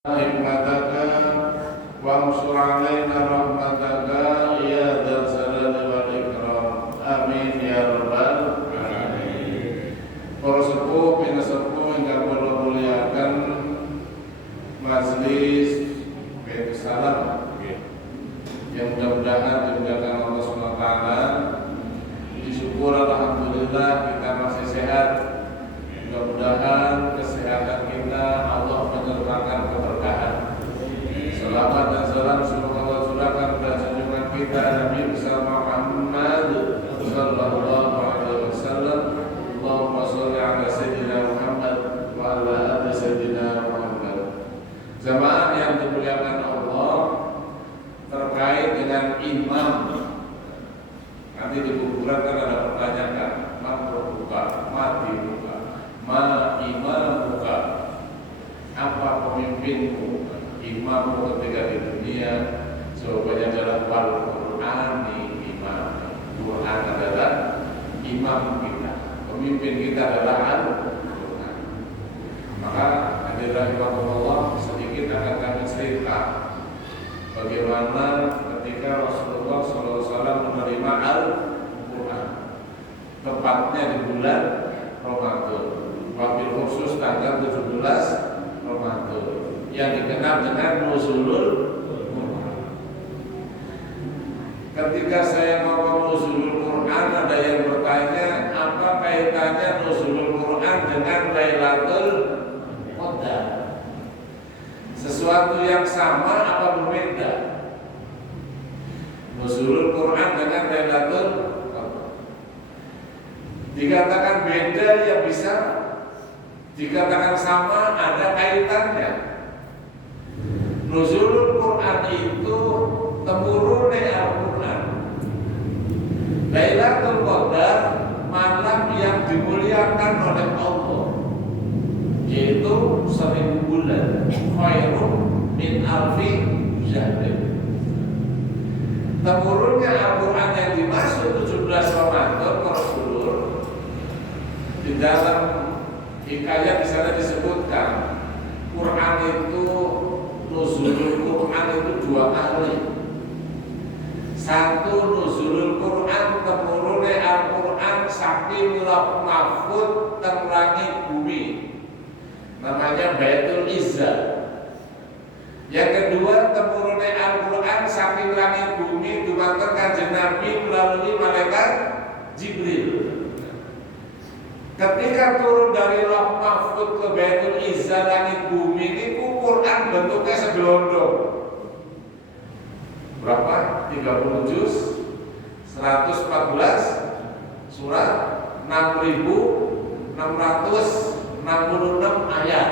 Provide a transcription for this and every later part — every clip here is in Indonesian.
hikmataka wansur alaina rahmataka ya dzal jalali wal ikram. Amin ya rabbal alamin. Para sepuh pina sepuh ingkang kula muliakan majelis Baitul Salam yang mudah-mudahan dimuliakan Allah Subhanahu wa taala. Disyukur alhamdulillah kita masih sehat. Mudah-mudahan kesehatan kita Allah menyertakan keberkahan. Selamat dan salam semoga Allah curahkan pada junjungan kita Nabi besar Muhammad sallallahu alaihi wasallam. Allahumma sholli ala sayyidina Muhammad wa ala ali sayyidina Muhammad. Jamaah yang dimuliakan Allah, terkait dengan imam, nanti di kuburan kan ada pertanyaan, man berbuka, mati buka, ma imamuka, apa pemimpinmu, imammu ketika di dunia? Jawabannya adalah wal Qur'ani imam. Quran adalah imam kita, pemimpin kita adalah Al-Quran. Maka hadirin rahimahullah, sedikit akan kami cerita bagaimana ketika Rasulullah SAW menerima Al-Quran, tepatnya di bulan Ramadan, wabil khusus tanggal 17 Ramadan yang dikenal dengan Nuzulul Quran. Ketika saya ngomong Nuzulul Quran, ada yang bertanya, apa kaitannya Nuzulul Quran dengan Lailatul Qadar? Sesuatu yang sama apa berbeda? Nuzulul Quran dengan Lailatul Qadar dikatakan beda ya bisa, dikatakan sama ada kaitannya. Nuzulul Quran itu temurune Al-Quran. Lailatul Qadar malam yang dimuliakan oleh Allah, yaitu 1000 bulan, khairun min alfi syahr. Temurunnya Al-Quran yang dimaksud 17 Ramadan Rasulullah, di dalam hikayat di sana disebutkan Quran itu, nuzulul Quran itu 2 kali. Satu, nuzulul Quran temurune Al-Quran saking lauh mahfud teng langit bumi, namanya Baitul Izzah. Yang kedua, temurune Al-Quran saking langit bumi dumateng Kanjeng Nabi melalui malaikat Jibril. Ketika turun dari Lauh Mahfud ke Baitul Izzah langit bumi ini, Quran bentuknya segelondong. Berapa? 30 juz, 114 surat, 6.666 ayat.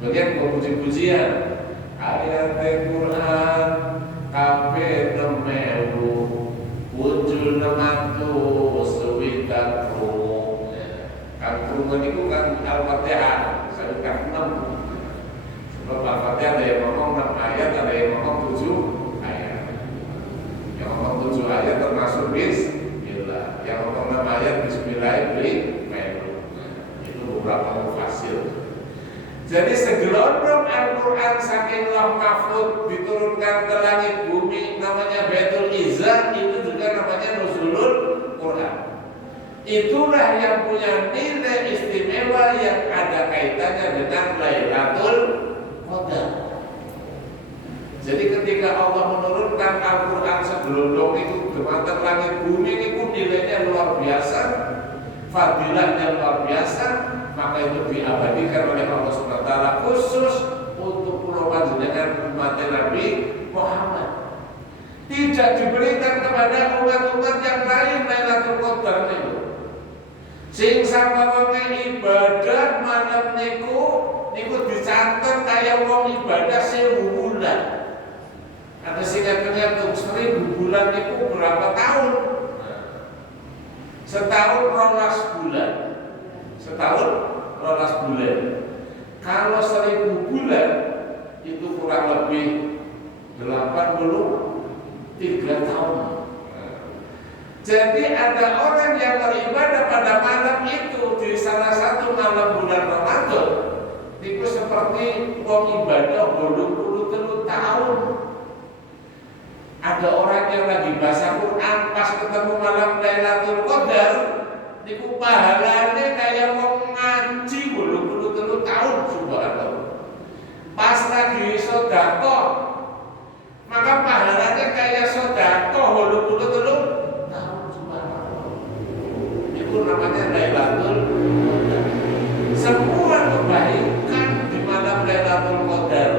Bagian puji-pujian. Ayat Al-Quran kabeh temelu wujud nemantu sewidak rumo. Kan rumo itu kan Al-Fatihah sewidak 6. Sebab Al-Fatihah ada yang ngomong 6 ayat, ada yang ngomong 7 ayat. Yang ngomong 7 ayat termasuk Bismillah, yang ngomong 6 ayat Bismillahirrahmanirrahim. Itu beberapa mufassir. Jadi segelondong Al-Quran saking lauh mahfud diturunkan ke langit bumi, namanya Baitul Izzah, itu juga namanya Nuzulul Quran. Itulah yang punya nilai istimewa yang ada kaitannya dengan Lailatul Qadar. Jadi ketika Allah menurunkan Al-Quran segelondong itu dumateng langit bumi, itu nilainya luar biasa, fadilahnya luar biasa. Maka itu diabadikan oleh Allah Subhanahu wa taala khusus untuk pulau panjenengan umat Nabi Muhammad. Tidak diberikan kepada umat-umat yang lain Lailatul Qadar itu. Sing sampamane ibadah malam niku dicatet kaya wong ibadah 1000 bulan. Ada sing ngitung 1000 bulan niku berapa tahun? Setahun 12 bulan. Setahun 12 bulan. Kalau 1000 bulan itu kurang lebih 83 tahun. Jadi ada orang yang beribadah pada malam itu di salah satu malam bulan Ramadan, itu seperti wong ibadah Ada orang yang lagi baca Quran pas ketemu malam Lailatul Qadar, niku pahalane kayak wong ngaji 83 tahun subhanallah. Pas lagi sedekah, maka pahalanya kayak sedekah 83 tahun subhanallah. Itu namanya Lailatul Qadar. Semua kebaikan di malam Lailatul Qadar,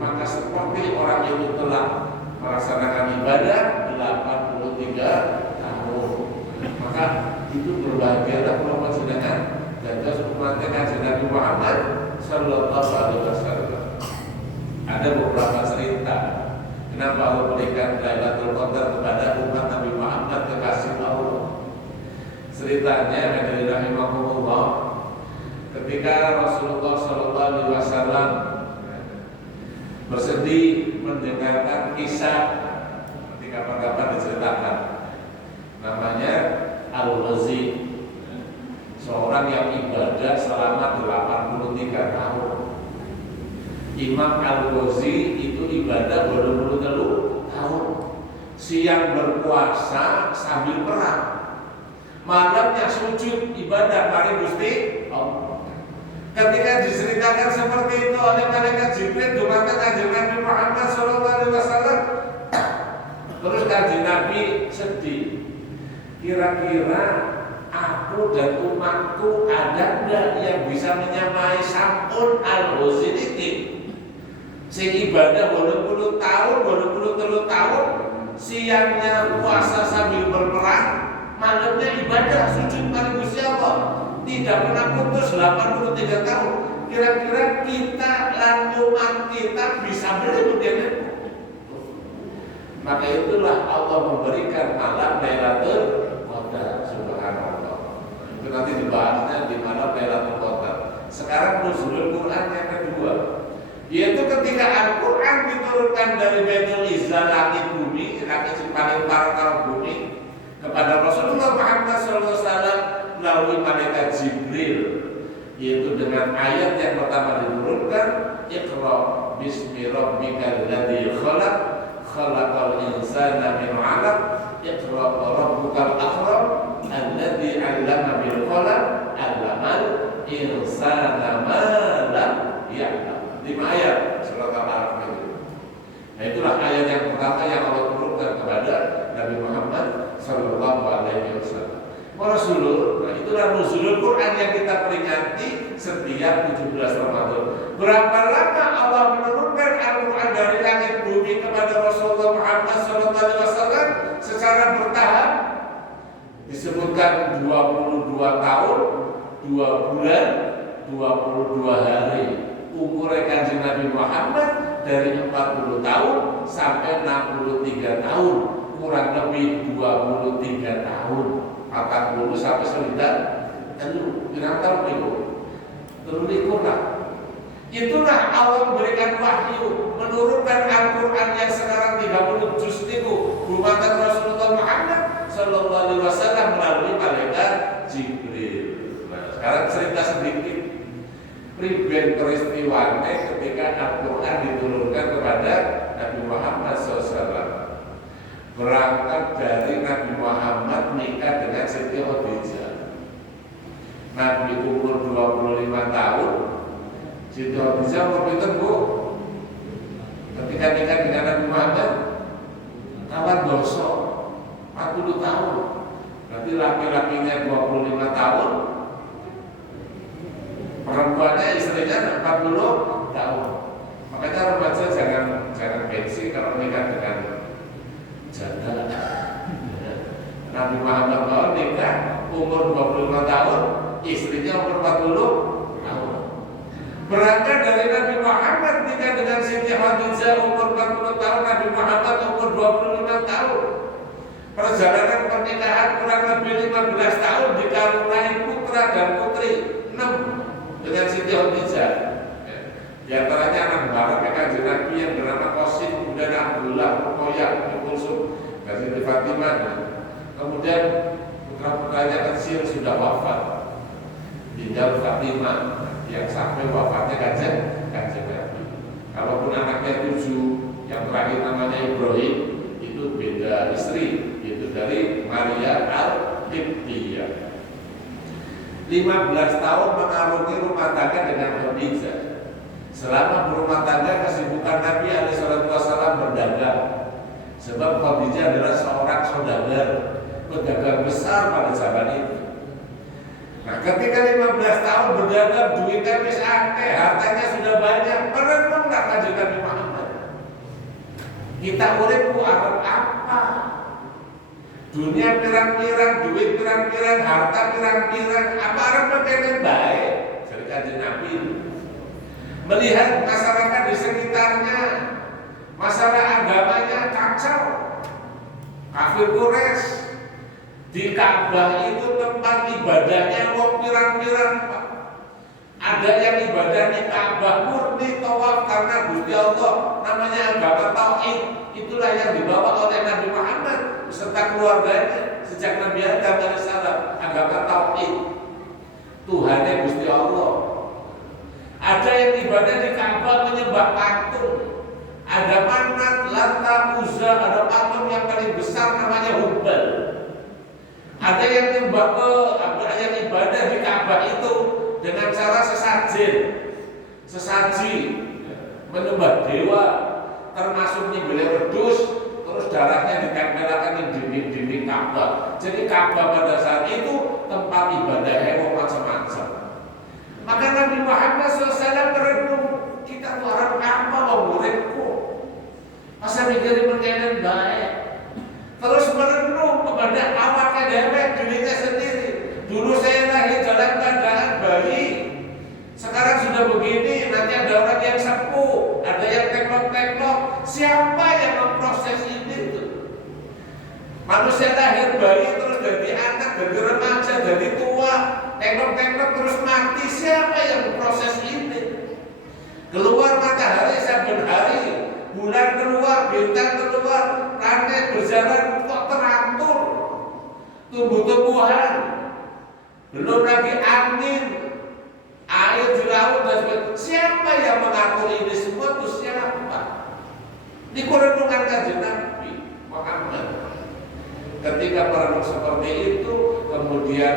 maka seperti orang yang telah melaksanakan ibadah 83 tahun. Maka itu berbahagialah kalau panjenengan dados umatnya Kanjeng Nabi Muhammad sallallahu alaihi wasallam. Ada beberapa cerita kenapa Allah berikan Lailatul Qadar kepada umat Nabi Muhammad kekasih Allah. Ceritanya dari rahimahullah, ketika Rasulullah sallallahu alaihi wasallam bersedih mendengarkan kisah nanti kapan-kapan diceritakan, namanya Al-Ghazi, seorang yang ibadah selama 83 tahun. Imam Al-Ghazi itu ibadah 83 tahun. Siang berpuasa sambil perang, malamnya sujud ibadah mari Gusti Allah. Ketika diceritakan seperti itu oleh malaikat Jibril dumateng Kanjeng Nabi Muhammad SAW, terus Kanjeng Nabi sedih. Kira-kira aku dan umatku ada enggak yang bisa menyamai sampun Al-Ghazi ini? Sing ibadah 80 tahun, 83 tahun, siangnya puasa sambil berperang, malamnya ibadah sujud mari Gusti Allah. Tidak pernah putus 83 tahun. Kira-kira kita lan umat kita bisa beli begini? Maka itulah Allah memberikan malam Lailatul Qadar subhanallah. Itu nanti dibahasnya di malam Lailatul Qadar. Sekarang nuzulul Quran yang kedua, yaitu ketika Al-Quran diturunkan dari Baitul Izzah langit bumi, langit yang paling parah bumi, kepada Rasulullah Muhammad SAW melalui malaikat Jibril, yaitu dengan ayat yang pertama diturunkan, Iqra bismi rabbikal ladzi khalaq, khalaqal insana min 'alaq, Iqra rabbukal akram, alladzi 'allama bil qalam, 'allamal insana ma lam ya'lam. 5 ayat surat Al-Araf itu. Nah, itulah ayat yang pertama yang Allah turunkan kepada Nabi Muhammad sallallahu alaihi wasallam. Rasulullah, nah itulah nuzulul Quran yang kita peringati setiap 17 Ramadan. Berapa lama Allah menurunkan Al-Quran dari langit bumi kepada Rasulullah Muhammad SAW secara bertahap? Disebutkan 22 tahun, 2 bulan, 22 hari. Umur Kanjeng Nabi Muhammad dari 40 tahun sampai 63 tahun, kurang lebih 23 tahun. 40 sampai 9 pirang tahun itu terlikur lah. Itulah Allah memberikan wahyu, menurunkan Al-Quran yang sekarang 30 juz itu buatan Rasulullah Muhammad sallallahu alaihi wasallam melalui malaikat Jibril. Nah, sekarang cerita sedikit priben peristiwane ketika Al-Quran diturunkan kepada Nabi Muhammad SAW. Berangkat dari Nabi Muhammad nikah dengan Siti Khadijah. Nabi umur 25 tahun, Siti Khadijah umur pinten Bu? Ketika nikah dengan Nabi Muhammad kawan doso 40 tahun. Berarti laki-lakinya 25 tahun, perempuannya istrinya 40 tahun. Makanya remaja jangan pensi kalau nikah dengan janda. Nabi Muhammad mau nikah umur 25 tahun, istrinya umur 40 tahun. Berangkat dari Nabi Muhammad nikah dengan Siti Khadijah umur 40 tahun, Nabi Muhammad umur 25 tahun. Perjalanan pernikahan kurang lebih 15 tahun dikaruniai putra dan putri 6 dengan Siti Khadijah. Di antaranya anak barang Kanjeng Nabi yang bernama Qasim, kemudian Abdullah, Ruqayyah, Kulsum, dan Siti Fatimah. Kemudian putra-putranya kecil sudah wafat, tinggal Fatimah yang sampai wafatnya Kanjeng Nabi. Kalaupun anaknya 7, yang terakhir namanya Ibrahim, itu tiga istri, yaitu dari Maria Al-Qibtiyah. 15 tahun mengarungi rumah tangga dengan Khadijah. Selama berumah tangga kesibukan Nabi SAW berdagang. Sebab Khadijah adalah seorang saudagar, pedagang besar pada zaman itu. Nah, ketika 15 tahun berdagang, duitnya wis akeh, hartanya sudah banyak, merenunglah kanjeng Nabi Muhammad. Kita urip ku arep apa? Dunia pirang-pirang, duit pirang-pirang, harta pirang-pirang, apa arep kepengin bae? Jadi kanjeng Nabi melihat masyarakat di sekitarnya, masalah agamanya kacau. Kafir Quraisy, di Ka'bah itu tempat ibadahnya wong pirang-pirang. Ada yang ibadah di Ka'bah murni tawaf karena Gusti Allah, namanya agama tauhid. Itulah yang dibawa oleh Nabi Muhammad beserta keluarganya sejak Nabi Adam alaihissalam, agama tauhid. Tuhannya Gusti Allah. Ada yang ibadah di Ka'bah menyembah patung. Ada Manat, Lata, Uzza, ada patung yang paling besar namanya Hubal. Ada yang ibadah di Ka'bah itu dengan cara sesaji, menyembah dewa, termasuk nyembelih wedhus, terus darahnya ditempelkan di dinding-dinding Ka'bah. Jadi Ka'bah pada saat itu tempat ibadah hewan macam-macam. Maka Nabi Muhammad SAW merenung, kita tuh harap apa mau muridku? Masa mikirin perkainan baik. Terus merenung kepada awaknya dewek dirinya sendiri. Dulu saya lahir dalam keadaan bayi, sekarang sudah begini, nanti ada orang yang sepuh, ada yang teklok-teklok. Siapa yang memproses ini tuh? Manusia lahir bayi terus jadi anak, jadi remaja, jadi tua, teklok-teklok terus mati. Siapa yang memproses ini? Keluar matahari saben hari, bulan keluar, bintang keluar, planet berjalan kok teratur, tumbuh-tumbuhan, belum lagi angin, air di laut dan sebagainya. Siapa yang mengatur ini semua? Itu siapa? Ini renungan kanjeng Nabi Muhammad. Ketika merenung seperti itu, kemudian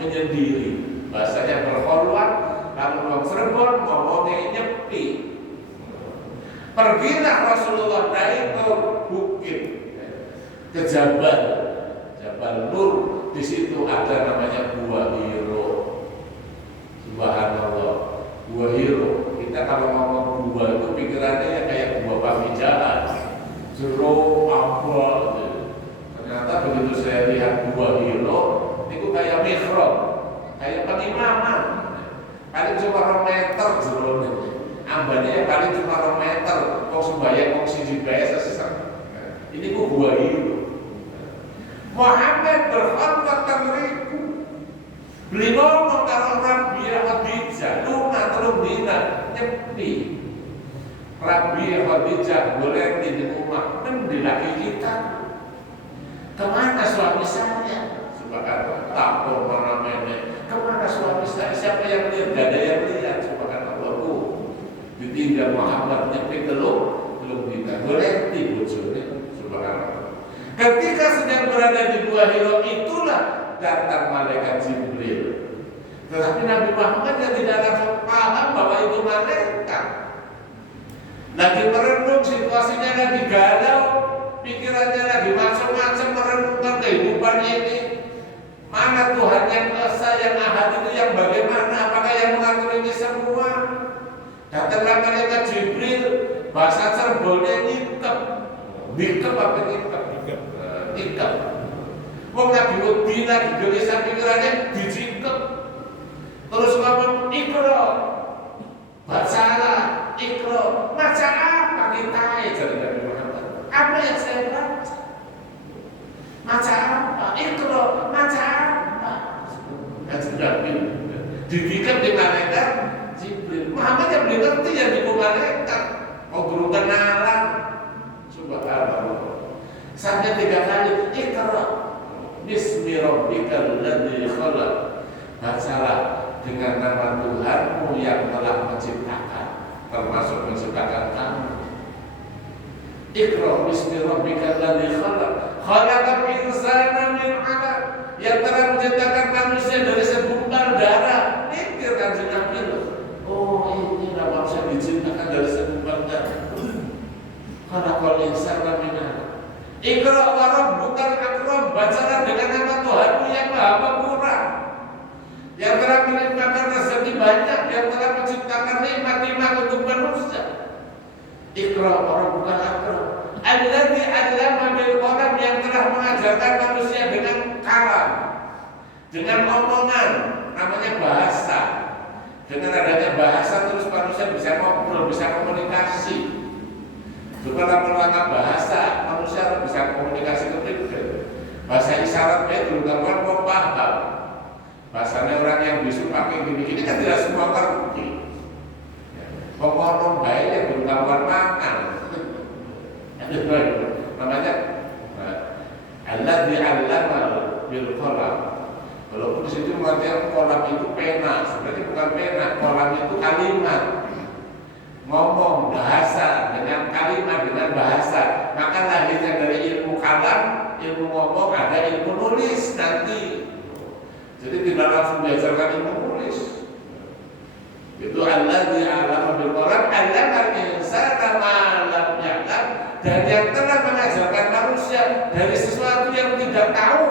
menyendiri, bahasanya berkhulwat, lalu orang Cirebon ngomongnya nyepi. Pergilah Rasulullah naik ke bukit, ke Jabal Nur. Di situ ada namanya Gua Hiro. Subhanallah, Gua Hiro. Kita kalau ngomong gua itu pikirannya ya kayak gua pamijahan, jeruk, apel. Ternyata begitu saya lihat Gua Hiro, itu kayak mihrab, kayak pengimaman. Paling cuma 2 meter jeruknya. Ambannya paling cuma 2 meter. Kok sembahyang kok siji bae sesat. Ini kok Gua Hiro. Muhammad berkhutbah temriku. Beli ngomong karo Nabi Khadijah, lunga telung dina nyepi. Nabi Khadijah boleh di rumah, mendi lagi kita. Kemana suami saya? Subhanallah, takut mana-mana. Kemana suami saya? Siapa yang lihat? Gak ada yang lihat. Subhanallah, ditinggal Muhammad nyepi telung dina. Boleh di bojone. Subhanallah. Ketika sedang berada di Gua Hiro, itulah datang malaikat Jibril. Tetapi Nabi Muhammad yang tidak langsung paham bahwa itu malaikat. Lagi merenung, situasinya lagi galau, pikirannya lagi macam-macam, merenungkan kehidupan ini. Mana Tuhan yang esa, yang ahad itu, yang bagaimana? Apakah yang mengatur ini semua? Datanglah malaikat Jibril, bahasa Cirebonnya nikep apa nikep? Nikep. Wong lagi wedi, lagi gelisah pikirannya, dijingkep. Terus ngomong, Iqra, bacalah, Iqra. Baca apa kita? Jadi Nabi Muhammad, apa yang saya baca? Baca apa? Iqra, baca apa? Kanjeng Nabi didikap di malaikat Jibril. Muhammad yang ngerti yang di malaikat. Kok belum kenalan? Subhanallah. Sampai 3 kali, Iqra bismi rabbikal ladzi khalaq. Bacalah dengan nama Tuhanmu yang telah menciptakan, termasuk menciptakan kamu. Iqra bismi rabbikal ladzi khalaq. Khalaqal insana min 'alaq, yang telah menciptakan manusia dari segumpal darah. Mikir Kanjeng Nabi loh. Oh, ini manusia diciptakan dari segumpal darah. Khalaqal insana min 'alaq. Iqra wa rabbukal akram, bacalah dengan nama Tuhanmu yang Maha Pemurah, yang telah melimpahkan rezeki banyak, yang telah menciptakan nikmat-nikmat untuk manusia. Iqra wa rabbukal akram, alladzi 'allama bil qalam, yang telah mengajarkan manusia dengan kalam, dengan omongan, namanya bahasa. Dengan adanya bahasa terus manusia bisa ngobrol, bisa komunikasi. Juga lama-lama bahasa, manusia bisa komunikasi ke. Bahasa isyarat itu terutama mau paham. Bahasanya orang yang bisu pakai gini-gini kan tidak semua ngerti. Ngomong baik yang terutama makan. Namanya alladzi 'allama bil qalam. Walaupun di situ artinya kolam itu pena, sebenarnya bukan pena, kolam itu kalimat. Ngomong bahasa dengan kalimat, dengan bahasa. Maka lahirnya dari ilmu kalam, ilmu ngomong, ada ilmu nulis nanti. Jadi tidak langsung diajarkan ilmu nulis. Itu alladzi 'allama bil qalam, 'allamal insana ma lam ya'lam, dan yang telah mengajarkan manusia dari sesuatu yang tidak tahu.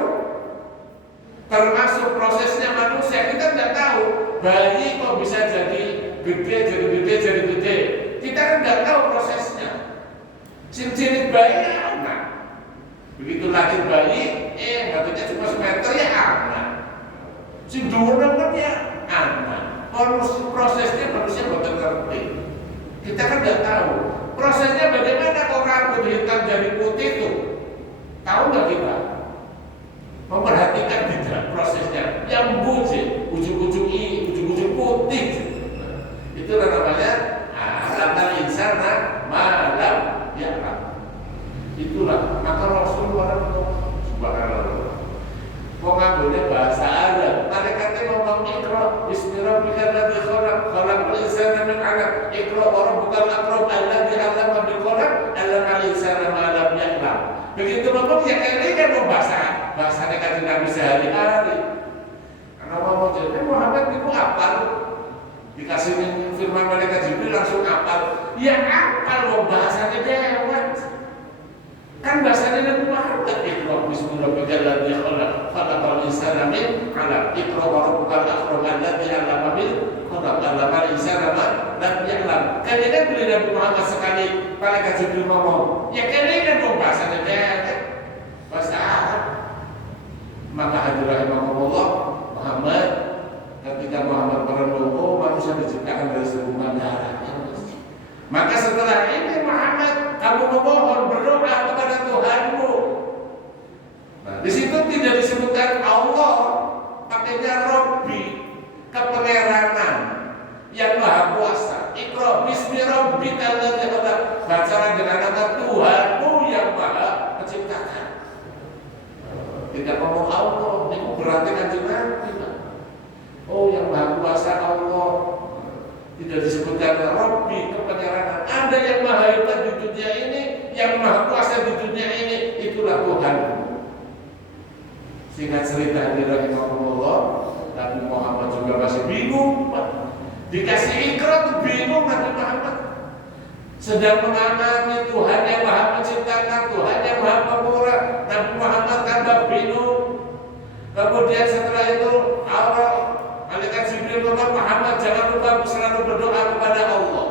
Termasuk prosesnya manusia, kita tidak tahu bayi kok bisa jadi gede. Kita kan tidak tahu prosesnya. Cincin bayi anak, begitu lahir bayi, badannya cuma semeter ya anak. Si dua ya anak. Prosesnya manusia bukan ngerti. Kita kan tidak tahu prosesnya bagaimana kok rambut hitam jadi putih itu. Tahu nggak kita? Memperhatikan tidak prosesnya. Yang ujung-ujung putih. Itulah namanya khalaqal insana ma lam ya'lam. Itulah maka Rasulullah subhanallah mau ngambilnya bahasa Arab. Malaikatnya ngomong Iqra bismi rabbikal ladzi khalaq, khalaqal insana min 'alaq, Iqra wa rabbukal akram, alladzi 'allama bil qalam, 'allamal insana ma lam ya'lam. Begitu ngomong ya kayaknya kan mau bahasanya Kanjeng Nabi sehari-hari. Karena ngomong jadi Muhammad itu apal. Dikasih firman malaikat Jibril langsung apal. Ya apal loh bahasanya lewat. Kan bahasanya Nabi Muhammad. Iqra bismi rabbikal ladzi khalaq, khalaqal insana min 'alaq, Iqra wa rabbukal akram, alladzi 'allama bil qalam, 'allamal insana ma lam ya'lam. Kayaknya boleh Nabi Muhammad sekali malaikat Jibril ngomong. Ya kayaknya dong bahasanya lewat. Bahasa Arab. Maka hadirin rahimakumullah, Muhammad ketika Muhammad merenung manusia diciptakan dari segumpal darah. Maka setelah ini Muhammad, kamu memohon berdoa kepada Tuhanmu. Nah, di situ tidak disebutkan Allah, pakainya Rabbi, kepengeranan yang Maha Kuasa. Iqra bismi rabbikal ladzi khalaq, bacalah dengan nama Tuhanmu yang Maha Menciptakan. Tidak ngomong Allah, ini berarti Kanjeng Nabi. Oh, yang Maha Kuasa Allah. Tidak disebutkan Rabbi, kepengeranan. Ada yang Maha Hebat di dunia ini, yang Maha Kuasa di dunia ini, itulah Tuhan. Singkat cerita di rahimahullah, Nabi Muhammad juga masih bingung. Dikasih Iqra tuh bingung Nabi Muhammad. Sedang mengamati Tuhan yang Maha Menciptakan, Tuhan yang Maha Pemurah. Nabi Muhammad tambah bingung. Kemudian setelah itu malaikat Jibril ngomong, Muhammad jangan lupa selalu berdoa kepada Allah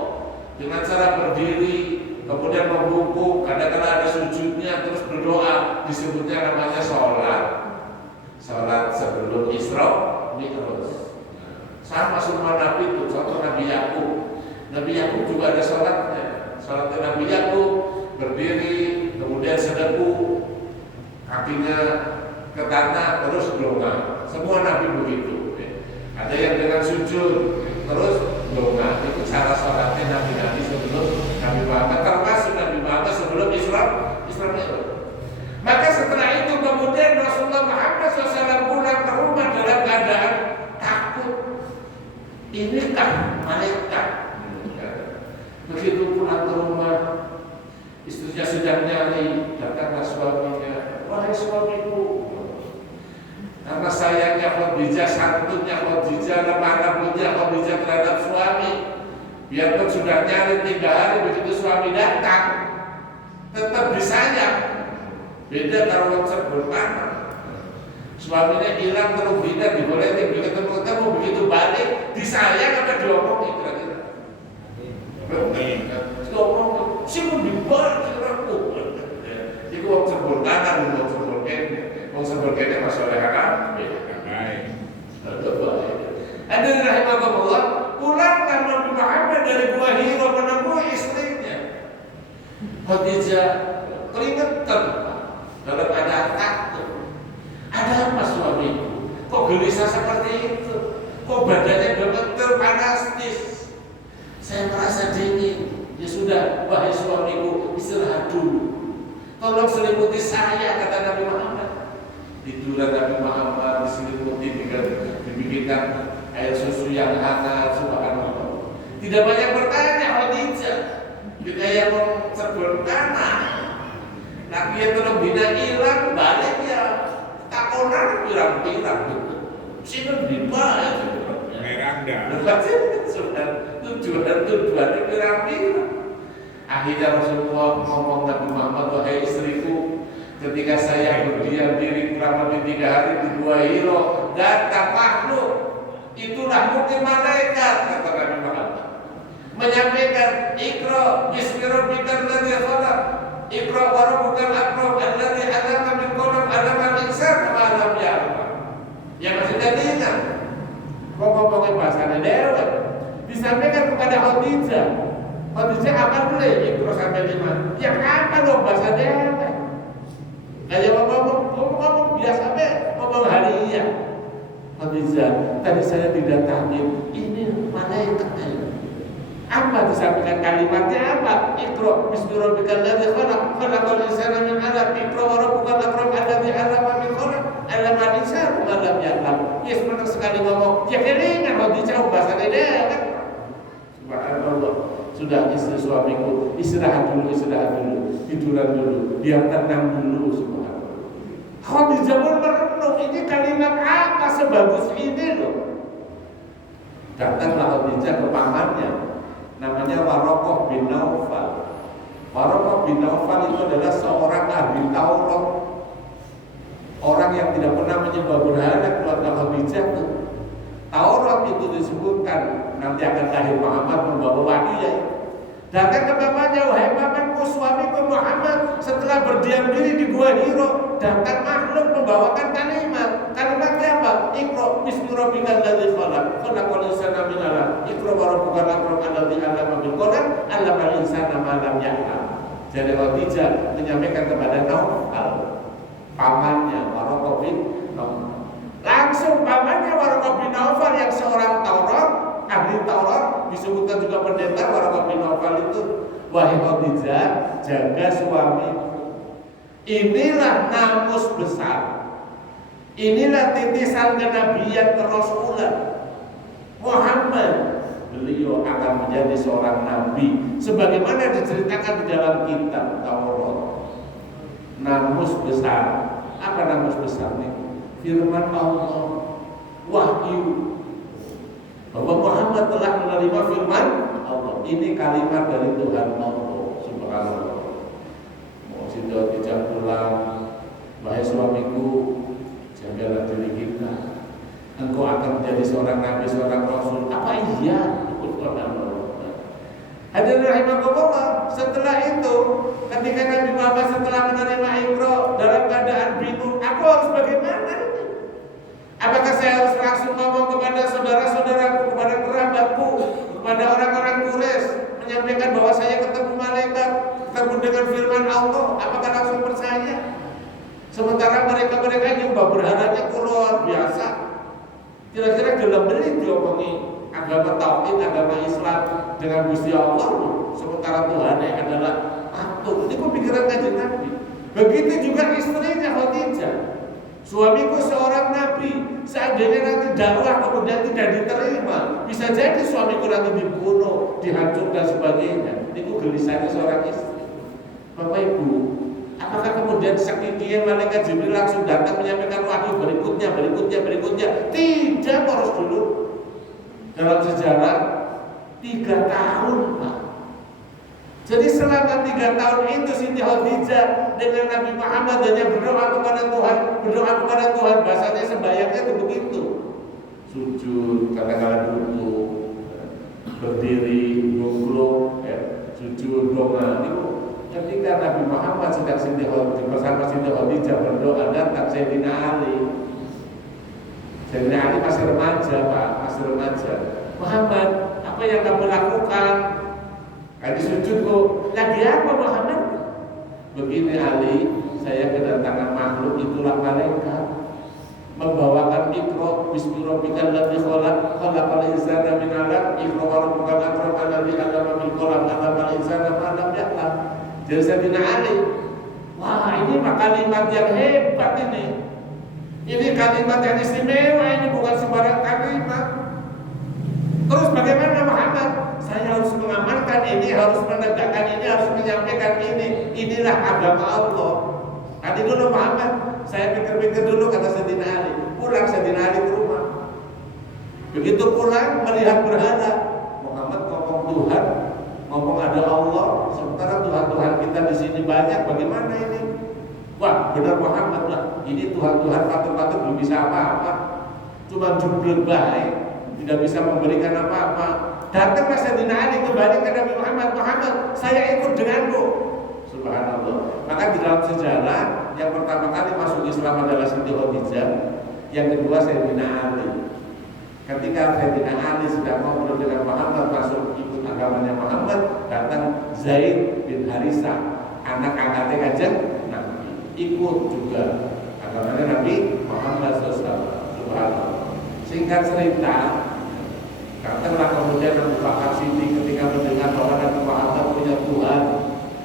dengan cara berdiri, kemudian membungkuk, kadang-kadang ada sujudnya, terus berdoa. Disebutnya namanya sholat sebelum Isra Mi'raj. Sama semua Nabi itu, contoh Nabi Yakub juga ada sholatnya. Sholat Nabi Yakub berdiri, kemudian sedeku, kakinya ke tanah, terus doa. Semua Nabi begitu. Ada yang dengan sujud, terus doa. Itu cara sholatnya Nabi sebelum Nabi Muhammad, termasuk Nabi Muhammad sebelum Isra Mi'raj. Maka setelah itu kemudian Rasulullah Muhammad SAW pulang ke rumah dalam keadaan takut. Inikah malaikat? Begitu pulang ke rumah, istrinya sedang nyari, datanglah suaminya. Wah, Khadijah dan marahnya Khadijah terhadap suami. Biarpun sudah nyari 3 hari, begitu suami datang tetap disayang. Beda kalau loncat berpanah. Suaminya hilang terus bina dibolehin, begitu ketemu begitu balik disayang apa diomongin kira-kira? Diomongin, sih mau dibuat kira-kira. Iku wong sebul kanan, wong sebul kene, wong sebul kene masalah haram. Ada rahimahullah, pulanglah Nabi Muhammad dari Gua Hira menemui istrinya. Khadijah keringetan dalam keadaan takut. Ada apa suamiku? Kok gelisah seperti itu? Kok badannya gemeter panastis? Saya merasa dingin. Ya sudah, wahai suamiku, istirahat dulu. Tolong selimuti saya, kata Nabi Muhammad. Tiduran Nabi Muhammad diselimuti dibikinkan air susu yang hangat, subhanallah. Tidak banyak bertanya Khadijah. Kita yang mau serbun tanah. Nabi yang belum bina hilang, balik ya. Takonan pirang-pirang gitu. Sini dibayar Miranda. Sudah tujuannya pirang-pirang. Akhirnya Rasulullah ngomong Nabi Muhammad, wahai istriku, ketika saya berdiam diri kurang lebih 3 hari di Gua Hira, datang makhluk. Itulah mungkin malaikat, kata Nabi Muhammad. Menyampaikan, Iqra bismi rabbikal ladzi khalaq. Iqra wa rabbukal akram alladzi 'allama bil qalam 'allamal insana ma lam ya'lam. Ya maksudnya ingat. Kok ngomongin bahasa dewek. Disampaikan kepada Khadijah. Khadijah apa dulu Iqra sampai 5. Ya apa dong bahasa dewek. Kayak ngomong biasa ngomong harian. Khadijah, tadi saya didatangi. Ini malaikat. Apa disampaikan kalimatnya apa? Iqra bismi rabbikal ladzi khalaq, khalaqal insana min 'alaq. Iqra wa rabbukal akram alladzi 'allama bil qalam, 'allamal insana ma lam ya'lam. Ya sebentar sekali ngomong, ya keringan Khadijah bahasa dia kan. Subhanallah. Sudah istri suamiku, istirahat dulu, tiduran dulu, biar tenang dulu, subhanallah. Khadijah pun merenung, ini kalimat apa sebagus ini loh. Datanglah Khadijah ke pamannya, namanya Waraqah bin Naufal. Waraqah bin Naufal itu adalah seorang ahli Taurat, orang yang tidak pernah menyembah berhala, keluarga Khadijah itu. Taurat itu disebutkan nanti akan lahir Muhammad membawa wahyu ya. Datang ke pamannya, wahai pamanku, suamiku Muhammad setelah berdiam diri di Gua Hira, datang makhluk membawakan kalimat. Kalimatnya apa? Iqra bismi rabbikal ladzi khalaq, khalaqal insana min 'alaq. Iqra wa rabbukal akram alladzi 'allama bil qalam, 'allamal insana ma lam ya'lam. Jadi Khadijah menyampaikan kepada Naufal, pamannya Waraqah bin Naufal. Langsung pamannya Waraqah bin Naufal yang seorang Taurat, ahli Taurat, disebutkan juga pendeta Waraqah bin Naufal itu, wahai Khadijah, jaga suami. Inilah namus besar. Inilah titisan kenabian kerasulan. Muhammad, beliau akan menjadi seorang nabi sebagaimana diceritakan di dalam kitab Taurat. Namus besar. Apa namus besar nih? Firman Allah, wahyu, bahwa Muhammad telah menerima firman Allah. Ini kalimat dari Tuhan Allah subhanallah. Mau sudah tidak pulang, wahai suamiku, jagalah diri kita. Engkau akan menjadi seorang nabi, seorang rasul. Apa iya? Hadirin rahimakumullah. Setelah itu, ketika Nabi Muhammad setelah menerima Iqra dalam keadaan bingung, aku harus bagaimana? Apakah saya harus langsung ngomong kepada saudara-saudaraku, kepada kerabatku, kepada orang-orang Quraisy, menyampaikan bahwa saya ketemu malaikat, ketemu dengan firman Allah? Apakah langsung percaya? Sementara mereka nyembah berhalanya luar biasa. Kira-kira dalam beli diomongi agama tauhid, agama Islam dengan Gusti Allah, sementara Tuhannya adalah patung. Ini pemikiran Kanjeng Nabi. Begitu juga istrinya Khadijah. Suamiku seorang nabi, seandainya nanti dakwah kemudian tidak diterima, bisa jadi suamiku nanti dibunuh, dihancurkan dan sebagainya. Itu gelisahnya seorang istri. Bapak Ibu, apakah kemudian sekian malaikat Jibril langsung datang menyampaikan wahyu berikutnya? Tidak, harus dulu dalam sejarah 3 tahun Pak. Jadi selama 3 tahun itu Siti Khadijah dengan Nabi Muhammad hanya berdoa kepada Tuhan, bahasanya sembahyangnya itu begitu. Sujud, kadang-kadang duduk, berdiri, duduk, sujud, doa. Itu ketika Nabi Muhammad sedang bersama Siti Khadijah berdoa, datang Sayyidina Ali. Sayyidina Ali masih remaja Pak, masih remaja. Muhammad, apa yang kamu lakukan? Tadi sujud kok, lagi apa Muhammad? Begini Ali, saya kedatangan makhluk, itulah malaikat, membawakan Iqra bismi rabbikal ladzi khalaq, khalaqal insana min 'alaq, Iqra wa rabbukal akram alladzi 'allama bil qalam, 'allamal insana ma lam ya'lam. Jadi Sayyidina Ali, wah ini mah kalimat yang hebat ini. Ini kalimat yang istimewa, ini bukan sembarang kalimat. Terus bagaimana Muhammad? Saya harus mengamalkan ini, harus menegakkan ini, harus menyampaikan ini. Inilah agama Allah. Tadi dulu Muhammad, saya pikir-pikir dulu, kata Sayyidina Ali. Pulang Sayyidina Ali ke rumah. Begitu pulang melihat berhala, Muhammad ngomong Tuhan, ngomong ada Allah, sementara Tuhan-Tuhan kita di sini banyak. Bagaimana ini? Wah, benar Muhammad lah. Ini Tuhan-Tuhan patut-patut belum bisa apa-apa. Cuma jumlah baik, tidak bisa memberikan apa-apa. Datanglah Sayyidina Ali kembali ke Nabi Muhammad. Muhammad, saya ikut denganmu. Subhanallah. Maka di dalam sejarah yang pertama kali masuk Islam adalah Siti Khadijah, yang kedua Sayyidina Ali. Ketika Sayyidina Ali sedang ngobrol dengan Muhammad, masuk ikut agamanya Muhammad, datang Zaid bin Harisah, anak angkatnya Kanjeng Nabi, ikut juga agamanya Nabi Muhammad SAW. Subhanallah. Singkat cerita, datanglah kemudian Abu Bakar Siddiq ketika mendengar bahwa Nabi Muhammad punya Tuhan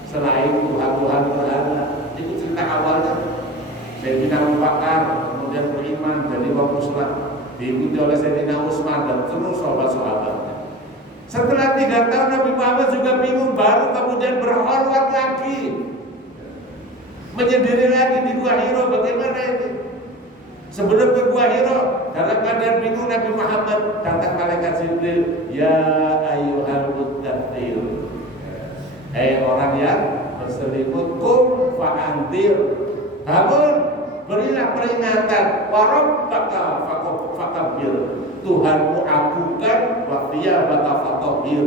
selain Tuhan berhala. Itu cerita awalnya. Sayyidina Abu Bakar kemudian beriman jadi orang Muslim, diikuti oleh Sayyidina Utsman dan seluruh sahabat-sahabatnya. Setelah 3 tahun Nabi Muhammad juga bingung, baru kemudian berkhulwat lagi, menyendiri lagi di Gua Hiro. Bagaimana ini? Sebelum ke Gua Hiro, dalam keadaan bingung Nabi Muhammad, datang malaikat Jibril, ya ayyuhal muddaththir, hei orang yang berselimut, kum fa'andir, bangun, berilah peringatan, wa rabbaka fakabbir, Tuhanmu agungkan, wa thiyabaka fatahhir,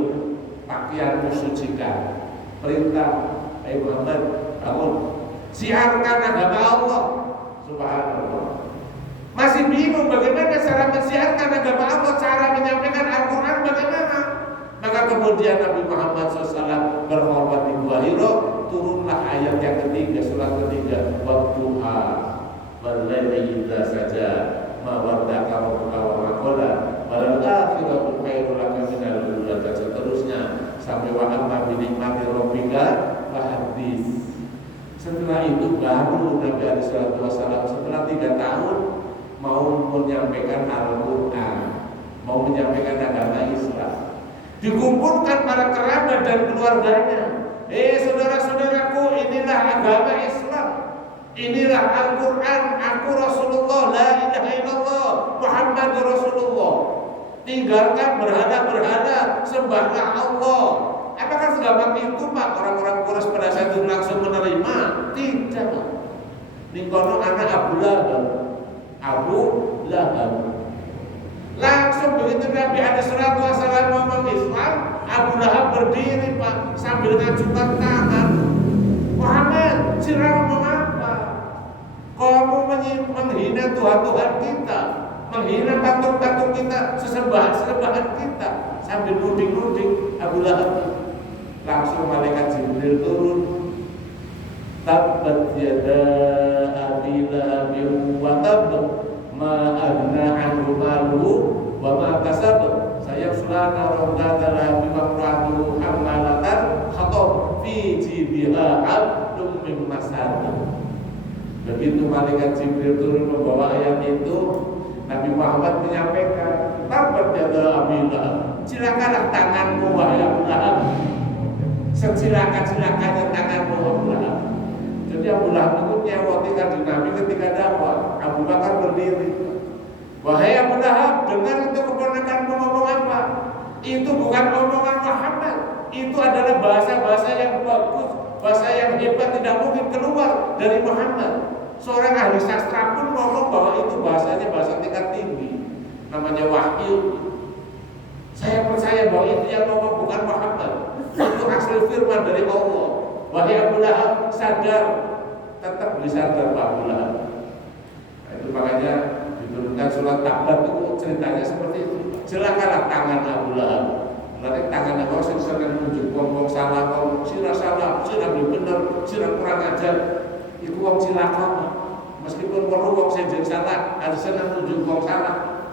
pakaianmu sucikan. Perintah, hei Muhammad, bangun, siarkan agama Allah. Subhanallah. Masih bingung bagaimana cara mensiarkan agama Allah, cara menyampaikan Al-Quran bagaimana. Maka kemudian Nabi Muhammad SAW berkhulwat di Gua Hiro, turunlah ayat yang ketiga, surat ketiga, wadduha wal-laili idza saja ma wadda'aka rabbuka wa ma qala wal akhiratu khairul laka minal ula, dan seterusnya sampai wa amma bi nikmati rabbika fahaddits. Setelah itu baru Nabi SAW setelah 3 tahun mau menyampaikan Al-Quran, mau menyampaikan agama Islam. Dikumpulkan para kerabat dan keluarganya. Saudara-saudaraku, inilah agama Islam, inilah Al-Quran, aku Rasulullah, la ilaha illallah, Muhammad Rasulullah. Tinggalkan berhala-berhala, sembahlah Allah. Apakah segampang itu Pak orang-orang Quraisy pada saat itu langsung menerima? Tidak. Nikono anak Abu Lahab. Langsung begitu Nabi SAW ngomong Islam, Abu Lahab berdiri Pak sambil ngajukan tangan. Muhammad, sirah ngomong apa? Kamu menghina Tuhan-Tuhan kita, menghina patung-patung kita, sesembahan-sesembahan kita, sambil nuding-nuding Abu Lahab. Langsung malaikat Jibril turun. Tabbat yada abi lahabin wa tab, ma aghna anhu maluhu wa ma kasab, sayasla naran dzata lahabin wa imra'atuhu hammalatan khatab fi jibiha abdum min masad. Begitu malaikat Jibril turun membawa ayat itu, Nabi Muhammad menyampaikan, tabbat yada abi lahab, silakanlah tanganmu wahai Abu Lahab, silakan-silakannya tanganmu Abu Lahab. Jadi Abu Lahab itu nyewoti kanjeng Nabi ketika dakwah. Abu Bakar berdiri. Wahai Abu Lahab, dengar itu keponakanmu ngomong apa? Itu bukan omongan Muhammad. Itu adalah bahasa-bahasa yang bagus, bahasa yang hebat, tidak mungkin keluar dari Muhammad. Seorang ahli sastra pun ngomong bahwa itu bahasanya bahasa tingkat tinggi, namanya wahyu. Saya percaya bahwa itu yang ngomong bukan Muhammad. Itu asli firman dari Allah. Wahai Abu Lahab, sadar. Tetap bisa sadar Pak Abu Lahab. Nah, itu makanya diturunkan surat Tabat itu ceritanya seperti itu. Silakanlah tangan Abu Lahab. Nanti tangan Abu Lahab sering menunjuk wong salah, wong sirah salah, sirah bener, sirah kurang ajar. Iku wong cilaka. Meskipun perlu wong sejeng salah, ada senang menunjuk wong salah,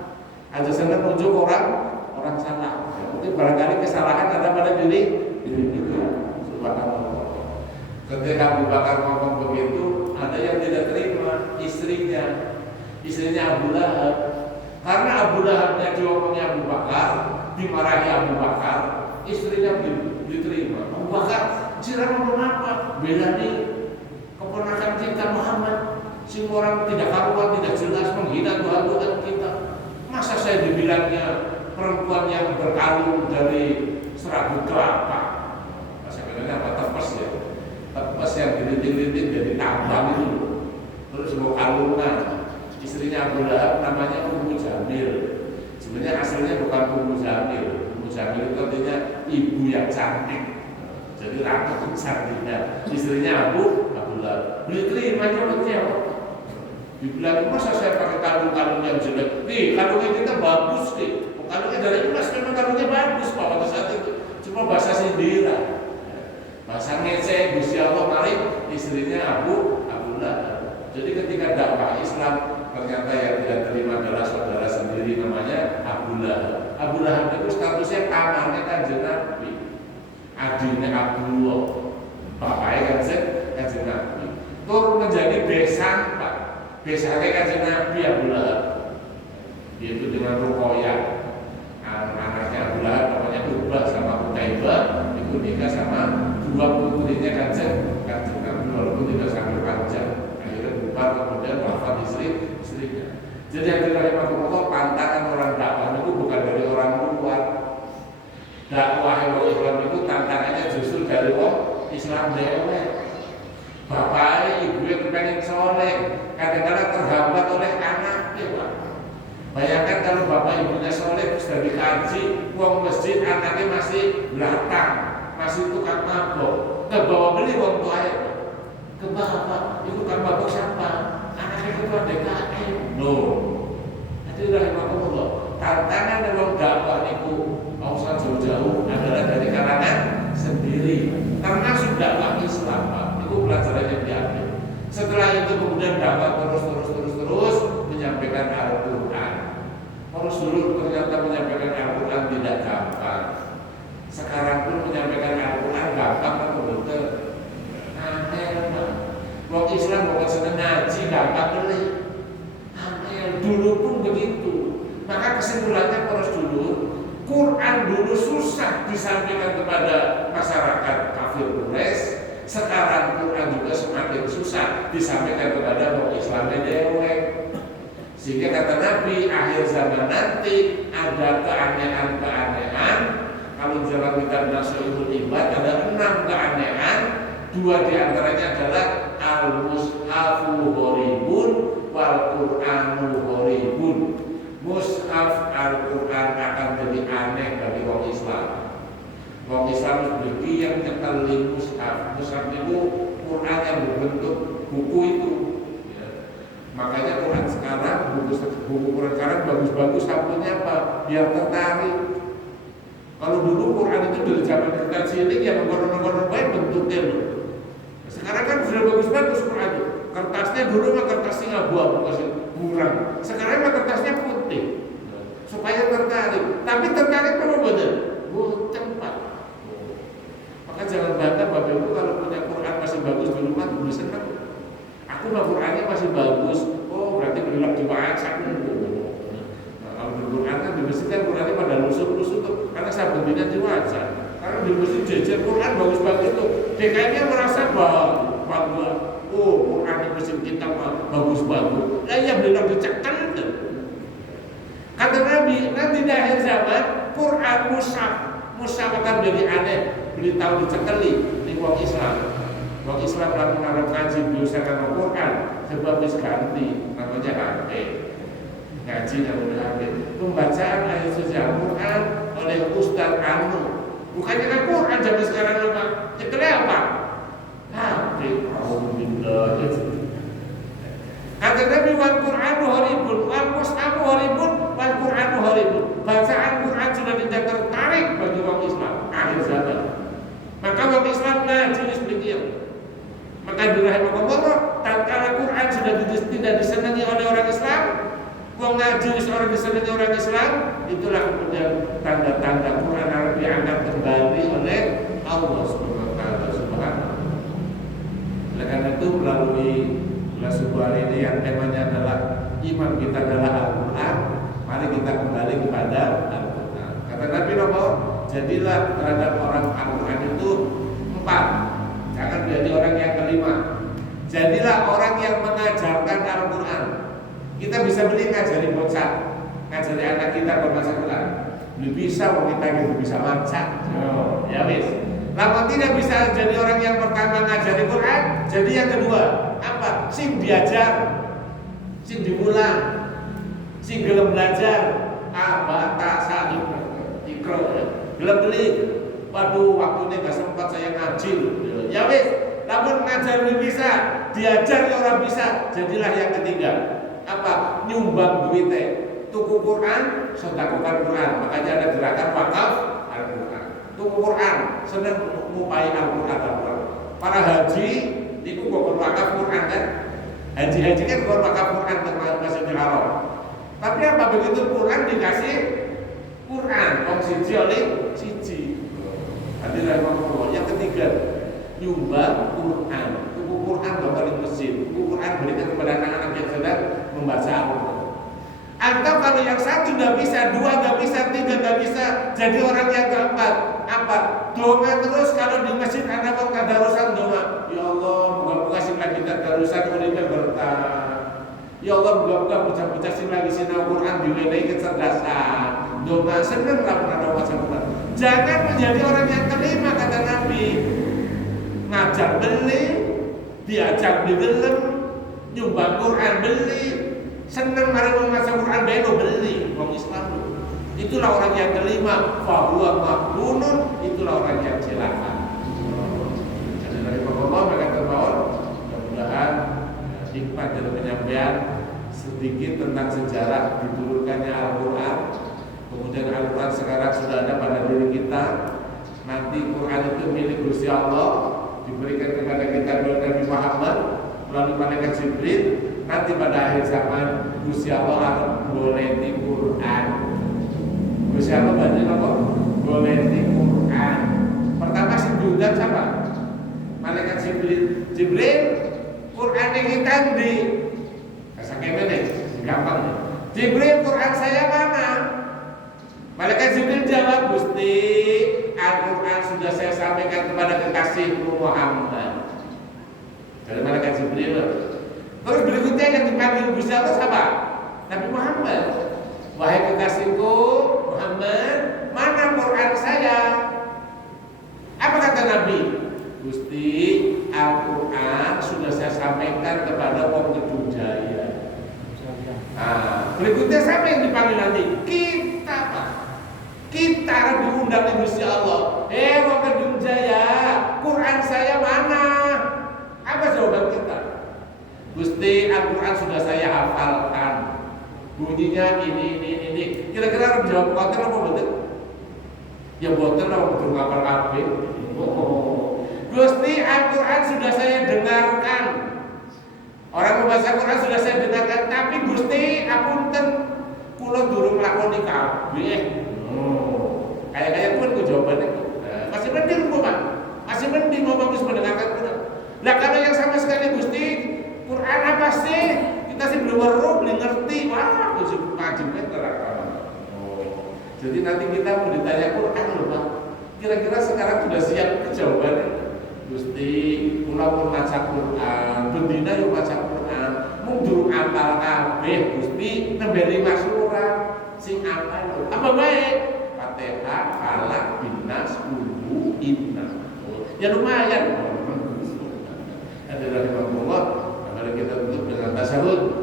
ada senang menunjuk orang salah. Ya, mungkin barangkali kesalahan ada pada diri juga. Subhanallah. Ketika Abu Bakar ngomong begitu, ada yang tidak terima, istrinya Abu Lahab. Karena Abu Lahabnya diomongnya Abu Bakar, dimarahi Abu Bakar, istrinya diterima. Abu Bakar, sirah ngomong apa? Bela nih keponakan kita Muhammad, si orang tidak karuan, tidak jelas, menghina Tuhan kita. Masa saya dibilangnya perempuan yang berkalung dari serabut kelapa? Nah, sebenarnya apa? Tepes ya, tepes yang dilinting-linting jadi tambang itu. Terus mau kalungan. Istrinya Abu Lahab namanya Ummu Jamil. Sebenarnya aslinya bukan Ummu Jamil. Ummu Jamil itu artinya ibu yang cantik. Jadi ratu itu cantiknya. Istrinya Abu Lahab. Beli terima aja. Dibilang, masa saya pakai kalung-kalung yang jelek? Nih, kalungnya kita bagus nih. Kalungnya dari emas, memang kalungnya bagus Pak pada saat itu. Cuma bahasa sindiran, bahasa ngece. Gusti Allah maling istrinya Abu Lahab. Jadi ketika dakwah Islam, ternyata yang tidak terima adalah saudara sendiri namanya Abu Lahab. Abu Lahab itu statusnya kamarnya Kanjeng Nabi, adiknya Abdullah, bapaknya Kanjeng Nabi. Turun menjadi besan Pak. Besarnya Kanjeng Nabi Abu Lahab, yaitu dengan Ruqayyah, anaknya Abu Lahab namanya Urbah sama Utaibah, itu nikah sama dua putrinya Kanjeng Nabi, walaupun tidak sampai panjang. Akhirnya bubar, kemudian wafat istrinya. Jadi yang dirahimahullah, pantangan orang dakwah itu bukan dari orang luar. Dakwah Islam itu tantangannya justru dari orang Islam dewe. Bapaknya, ibunya kepengen soleh, kadang-kadang terhambat oleh anaknya Pak. Bayangkan kalau bapak ibunya soleh terus dari kaji, uang masjid, anaknya masih belakang, masih tukang mabok, kebawa beli uang tuanya. Ke bapak, itu kan bapak siapa? Anaknya ketua DKM. No. Jadi rahimahullah, tantangan dalam dakwah itu mau jauh-jauh adalah dari kalangan sendiri, termasuk dakwah Islam Pak. Itu pelajarannya diambil. Setelah itu kemudian dakwah terus menyampaikan Al-Quran. Terus dulu ternyata menyampaikan Al-Quran tidak gampang. Sekarang pun menyampaikan Al-Quran gampang atau betul? Angel Pak. Wong Islam bukan senang ngaji gampang beli. Angel dulu pun begitu. Maka kesimpulannya terus dulu, Quran dulu susah disampaikan kepada masyarakat kafir Quraisy. Sekarang Quran juga semakin susah disampaikan kepada orang Islam dewek. Sehingga kata Nabi, akhir zaman nanti ada keanehan-keanehan. Kalau zaman kita Nasyidul Ibad ada 6 keanehan. 2 diantaranya adalah al-mushafu gharibun wal Qur'anu gharibun. Mushaf Al-Quran akan jadi aneh bagi orang Islam. Orang Islam berdiri yang nyetelin mushaf. Mushaf itu Quran yang berbentuk buku itu. Ya. Makanya Quran sekarang, buku Quran sekarang bagus-bagus, sampulnya apa? Biar tertarik. Kalau dulu Quran itu dari zaman kita cilik ya mengkonon-konon baik bentuknya loh. Sekarang kan sudah bagus-bagus Quran itu. Kertasnya dulu mah kertasnya abu-abu kasih kurang. Sekarang mah kertasnya putih supaya tertarik. Tapi tertarik perlu benar. Tempat. Maka jangan bangga Bapak Ibu kalau punya Quran masih bagus di rumah tuh senang. Aku mah Qurannya masih bagus. Oh berarti berilak dibaca. Nah, kalau di Quran kan di masjid kan Qurannya pada lusuk-lusuk tuh karena sabunnya diwaca. Karena di masjid jejer Quran bagus-bagus tuh. DKM-nya merasa bangga. Oh Quran di masjid kita mah bagus-bagus. Lah ya berilak dicekkan tuh. Nabi, nanti di akhir zaman Quran mushaf akan menjadi aneh. Beritahu dicekeli di wong Islam. Wong Islam lalu naruh ngaji biasa nama Quran, sebab wis ganti namanya HP. Ngaji namanya HP. Pembacaan ayat suci Al-Quran oleh Ustaz Anu. Bukannya Al-Quran zaman sekarang apa? Cekeli apa? HP. Alhamdulillah. Kata Nabi wal Qur'anu haribun, wal mushafu haribun, wal Qur'anu haribun. Bacaan Quran sudah tidak tertarik bagi orang Islam akhir zaman. Maka orang Islam ngaji sedikit. Maka dirahimahullah, tatkala Quran sudah tidak disenangi oleh orang Islam, wong ngaji orang disenangi orang Islam, itulah kemudian tanda-tanda Quran harus diangkat kembali oleh Allah Subhanahu. Oleh karena itu melalui sebuah hari ini yang temanya adalah iman kita adalah Al-Quran, mari kita kembali kepada Al-Quran. Kata Nabi Muhammad, jadilah terhadap orang Al-Quran itu 4, jangan menjadi orang yang kelima. Jadilah orang yang mengajarkan Al-Quran. Kita bisa beli ngajari bocah, ngajari anak kita membaca Quran. Bisa kita gitu bisa baca. Ya wis. Lalu tidak bisa jadi orang yang pertama ngajari Quran, jadi yang kedua apa? Sing diajar, sing diulang, sing gelem belajar, tak sakit, ikro, gelem beli. Waduh, waktunya gak sempat saya ngaji. Ya wis, namun ngajar bisa, diajar orang bisa, jadilah yang ketiga. Apa? Nyumbang duitnya, tuku Quran, sedekahkan Quran. Makanya ada gerakan wakaf Al-Quran. Tuku Quran, senang mengupai Al-Quran. Para haji itu kok wakaf Quran kan? Haji kan kok wakaf Quran termasuk Masjidil Haram. Tapi apa begitu Quran dikasih Quran, wong siji oleh siji. Adalah yang ketiga, nyumbang Quran. Tuku Quran bakal di masjid. Tuku Quran berikan kepada anak-anak yang sedang membaca Al-Quran. Atau kalau yang satu nggak bisa, dua nggak bisa, tiga nggak bisa, jadi orang yang keempat apa? Doa terus kalau di masjid ada mau tadarusan doa. Ya Allah, moga-moga sing lagi tadarusan uripnya berkah. Ya Allah, moga-moga bocah-bocah sing lagi sinau Quran diwenehi kecerdasan. Doa seneng lah pernah baca Quran. Jangan menjadi orang yang kelima kata Nabi. Ngajar beli, diajar belum, nyumbang Quran beli. Senang mari membaca Quran beli wong Islam. Itulah orang yang kelima, fahuwa mahmunun, itulah orang yang celaka. Jadi dari Allah mereka terbawa. Mudah-mudahan hikmah dari penyampaian sedikit tentang sejarah diturunkannya Al-Quran. Kemudian Al-Quran sekarang sudah ada pada diri kita. Nanti Quran itu milik Gusti Allah, diberikan kepada kita oleh Nabi Muhammad melalui malaikat Jibril. Nanti pada akhir zaman Gusti Allah akan boleh di Quran. Gusti Allah bantu apa? Boleh di Quran. Pertama sih diundang siapa? Malaikat Jibril. Jibril, Quran yang kita di sakene nih, gampang. Jibril, Quran saya mana? Malaikat Jibril jawab, Gusti, Al-Quran sudah saya sampaikan kepada kekasihmu Muhammad. Dari malaikat Jibril. Terus berikutnya yang dipanggil Gusti Allah siapa? Nabi Muhammad. Wahai kekasihku Muhammad, mana Quran saya? Apa kata Nabi? Gusti, Al-Quran sudah saya sampaikan kepada wong Kedung Jaya. Berikutnya siapa yang dipanggil nanti? Kita, Pak. Kita diundang oleh Gusti Allah. Wong Kedung Jaya, Quran saya mana? Apa jawaban kita? Gusti, Al-Quran sudah saya hafalkan. Bunyinya ini. Kira-kira harus jawab kotor apa betul? Ya boten lah, betul ngapal kabeh. Gusti, Al-Quran sudah saya dengarkan. Orang membaca Quran sudah saya dengarkan, tapi Gusti, apunten kula durung lakoni kabeh. Kayak pun jawabannya. Masih mending kok, Pak. Masih mending mau bagus mendengarkan Quran. Nah, kalau yang sama sekali Gusti, Quran apa sih? Kita sih belum ngerti. Wah, aku sih ngajinya terang. Jadi nanti kita mau ditanya Quran loh, Pak. Kira-kira sekarang sudah siap jawabannya? Gusti, kula pun maca Quran, bendina yo maca Quran. Mung durung apal kabeh, Gusti, nembe 5 surat. sing apa baik Fatihah falak binas ulu inna ya lumayan ada rahimahullah. Kalau kita tutup dengan tasawuf